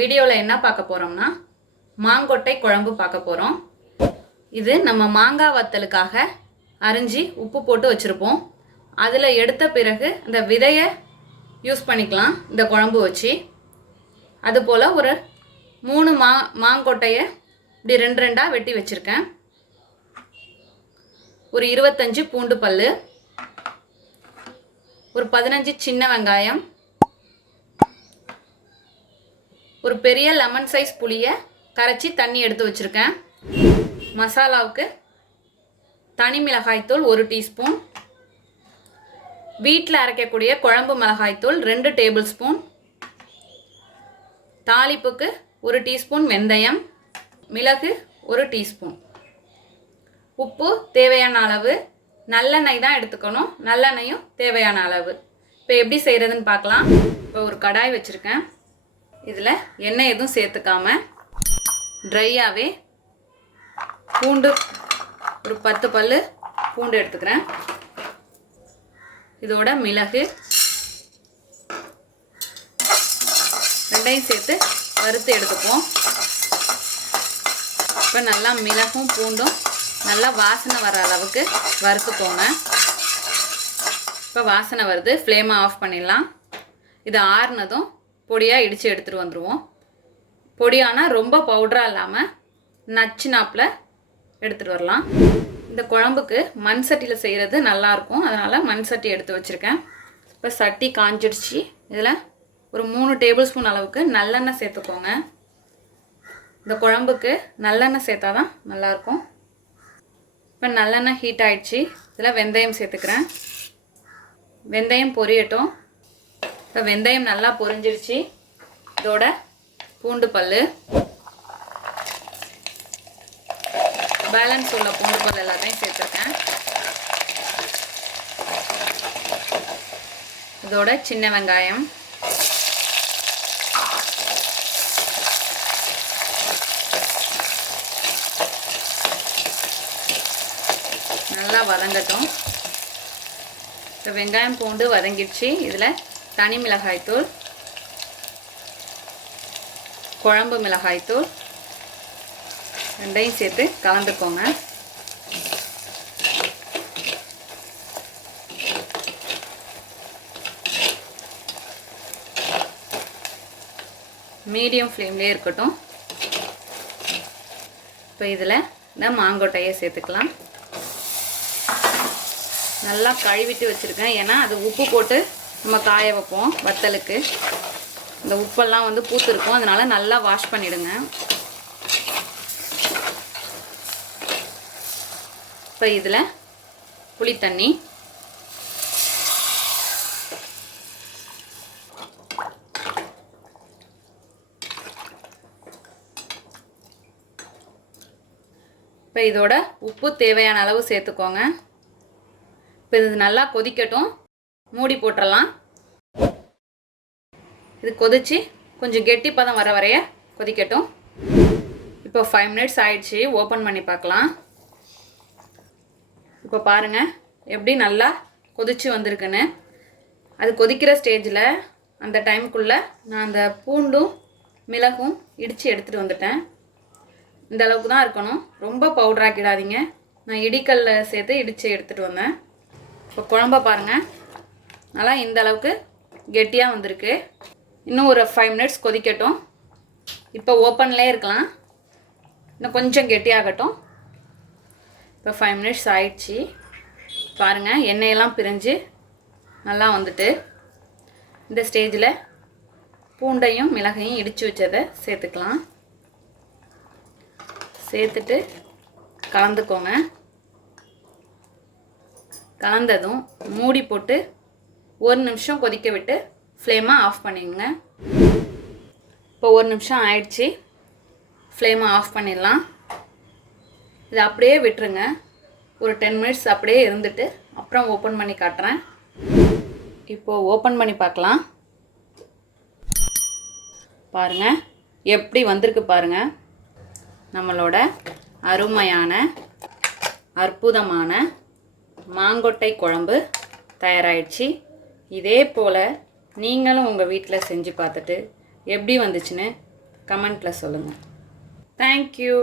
வீடியோவில் என்ன பார்க்க போகிறோம்னா மாங்கொட்டை குழம்பு பார்க்க போகிறோம். இது நம்ம மாங்காய் வத்தலுக்காக அரிஞ்சு உப்பு போட்டு வச்சுருப்போம். அதில் எடுத்த பிறகு இந்த விதையை யூஸ் பண்ணிக்கலாம் இந்த குழம்பு வச்சு. அதுபோல் ஒரு 3 மாங்கொட்டையை இப்படி 2 வெட்டி வச்சுருக்கேன். ஒரு 25 பூண்டு பல், ஒரு 15 சின்ன வெங்காயம், ஒரு பெரிய லெமன் சைஸ் புளியை கரைச்சி தண்ணி எடுத்து வச்சுருக்கேன். மசாலாவுக்கு தனி மிளகாய்த்தூள் 1 டீஸ்பூன், வீட்டில் அரைக்கக்கூடிய குழம்பு மிளகாய்த்தூள் 2 டேபிள் ஸ்பூன், தாளிப்புக்கு 1 டீஸ்பூன் வெந்தயம், மிளகு 1 டீஸ்பூன், உப்பு தேவையான அளவு, நல்லெண்ணெய் தான் எடுத்துக்கணும், நல்லெண்ணெயும் தேவையான அளவு. இப்போ எப்படி செய்கிறதுன்னு பார்க்கலாம். இப்போ ஒரு கடாய் வச்சுருக்கேன். இதில் எண்ணெய் எதுவும் சேர்த்துக்காமல் ட்ரையாகவே பூண்டு ஒரு 10 பல் பூண்டு எடுத்துக்கிறேன். இதோட மிளகு 2 சேர்த்து வறுத்து எடுத்துப்போம். இப்போ நல்லா மிளகும் பூண்டும் நல்லா வாசனை வர அளவுக்கு வறுத்துக்கோங்க. இப்போ வாசனை வருது, ஃப்ளேமை ஆஃப் பண்ணிடலாம். இது ஆறுனதும் பொடியாக இடித்து எடுத்துகிட்டு வந்துடுவோம். பொடியானால் ரொம்ப பவுடராக இல்லாமல் நச்சு நாப்பில் எடுத்துகிட்டு வரலாம். இந்த குழம்புக்கு மண் சட்டியில் செய்கிறது நல்லாயிருக்கும், அதனால் மண் சட்டி எடுத்து வச்சுருக்கேன். இப்போ சட்டி காஞ்சிடுச்சு. இதில் ஒரு 3 டேபிள் ஸ்பூன் அளவுக்கு நல்லெண்ணெய் சேர்த்துக்கோங்க. இந்த குழம்புக்கு நல்லெண்ணெய் சேர்த்தா தான் நல்லாயிருக்கும். இப்போ நல்லெண்ணெய் ஹீட் ஆகிடுச்சு. இதில் வெந்தயம் சேர்த்துக்கிறேன். வெந்தயம் பொரியட்டும். இப்போ வெந்தயம் நல்லா பொரிஞ்சிருச்சு. இதோட பூண்டு பல், பேலன்ஸ் உள்ள பூண்டு பல் எல்லாத்தையும் சேர்த்துருக்கேன். இதோட சின்ன வெங்காயம், நல்லா வதங்கட்டும். இப்போ வெங்காயம் பூண்டு வதங்கிடுச்சு. இதில் தனி மிளகாய்த்தூள், குழம்பு மிளகாய்த்தூள் 2 சேர்த்து கலந்துக்கோங்க. மீடியம் ஃப்ளேம்லேயே இருக்கட்டும். இப்போ இதில் இந்த மாங்கொட்டையை சேர்த்துக்கலாம். நல்லா கழுவிட்டு வச்சுருக்கேன், ஏன்னா அது உப்பு போட்டு நம்ம காய வைப்போம் வத்தலுக்கு. இந்த உப்பெல்லாம் வந்து பூத்துருக்கும், அதனால் நல்லா வாஷ் பண்ணிவிடுங்க. இப்போ இதில் புளி தண்ணி, இப்போ இதோட உப்பு தேவையான அளவு சேர்த்துக்கோங்க. இப்போ இது நல்லா கொதிக்கட்டும், மூடி போட்டுடலாம். இது கொதிச்சு கொஞ்சம் கெட்டி பதம் வர வரைய கொதிக்கட்டும். இப்போ 5 மினிட்ஸ் ஆயிடுச்சு. ஓப்பன் பண்ணி பார்க்கலாம். இப்போ பாருங்கள் எப்படி நல்லா கொதிச்சு வந்திருக்குன்னு. அது கொதிக்கிற ஸ்டேஜில் அந்த டைமுக்குள்ளே நான் அந்த பூண்டும் மிளகும் இடித்து எடுத்துகிட்டு வந்துட்டேன். இந்த அளவுக்கு தான் இருக்கணும், ரொம்ப பவுடராக்கிடாதீங்க. நான் இடிக்கல்ல சேர்த்து இடித்து எடுத்துகிட்டு வந்தேன். இப்போ குழம்ப பாருங்கள், நல்லா இந்த அளவுக்கு கெட்டியாக வந்திருக்கு. இன்னும் ஒரு 5 மினிட்ஸ் கொதிக்கட்டும். இப்போ ஓப்பன்லேயே இருக்கலாம், இன்னும் கொஞ்சம் கெட்டியாகட்டும். இப்போ 5 மினிட்ஸ் ஆயிடுச்சு. பாருங்கள் எண்ணெயெல்லாம் பிரிஞ்சு நல்லா வந்துட்டு. இந்த ஸ்டேஜில் பூண்டையும் மிளகையும் இடித்து வச்சதை சேர்த்துக்கலாம். சேர்த்துட்டு கலந்துக்கோங்க. கலந்ததும் மூடி போட்டு 1 நிமிஷம் கொதிக்க விட்டு ஃப்ளேமை ஆஃப் பண்ணிடுங்க. இப்போ 1 நிமிஷம் ஆயிடுச்சு. ஃப்ளேமை ஆஃப் பண்ணிடலாம். இதை அப்படியே விட்டுருங்க. ஒரு 10 மினிட்ஸ் அப்படியே இருந்துட்டு அப்புறம் ஓப்பன் பண்ணி காட்டுறேன். இப்போது ஓப்பன் பண்ணி பார்க்கலாம். பாருங்கள் எப்படி வந்திருக்கு பாருங்கள். நம்மளோட அருமையான அற்புதமான மாங்கொட்டை குழம்பு தயாராகிடுச்சு. இதே போல் நீங்களும் உங்கள் வீட்டில் செஞ்சு பார்த்துட்டு எப்படி வந்துச்சுன்னு கமெண்ட்டில் சொல்லுங்கள். தேங்க்யூ.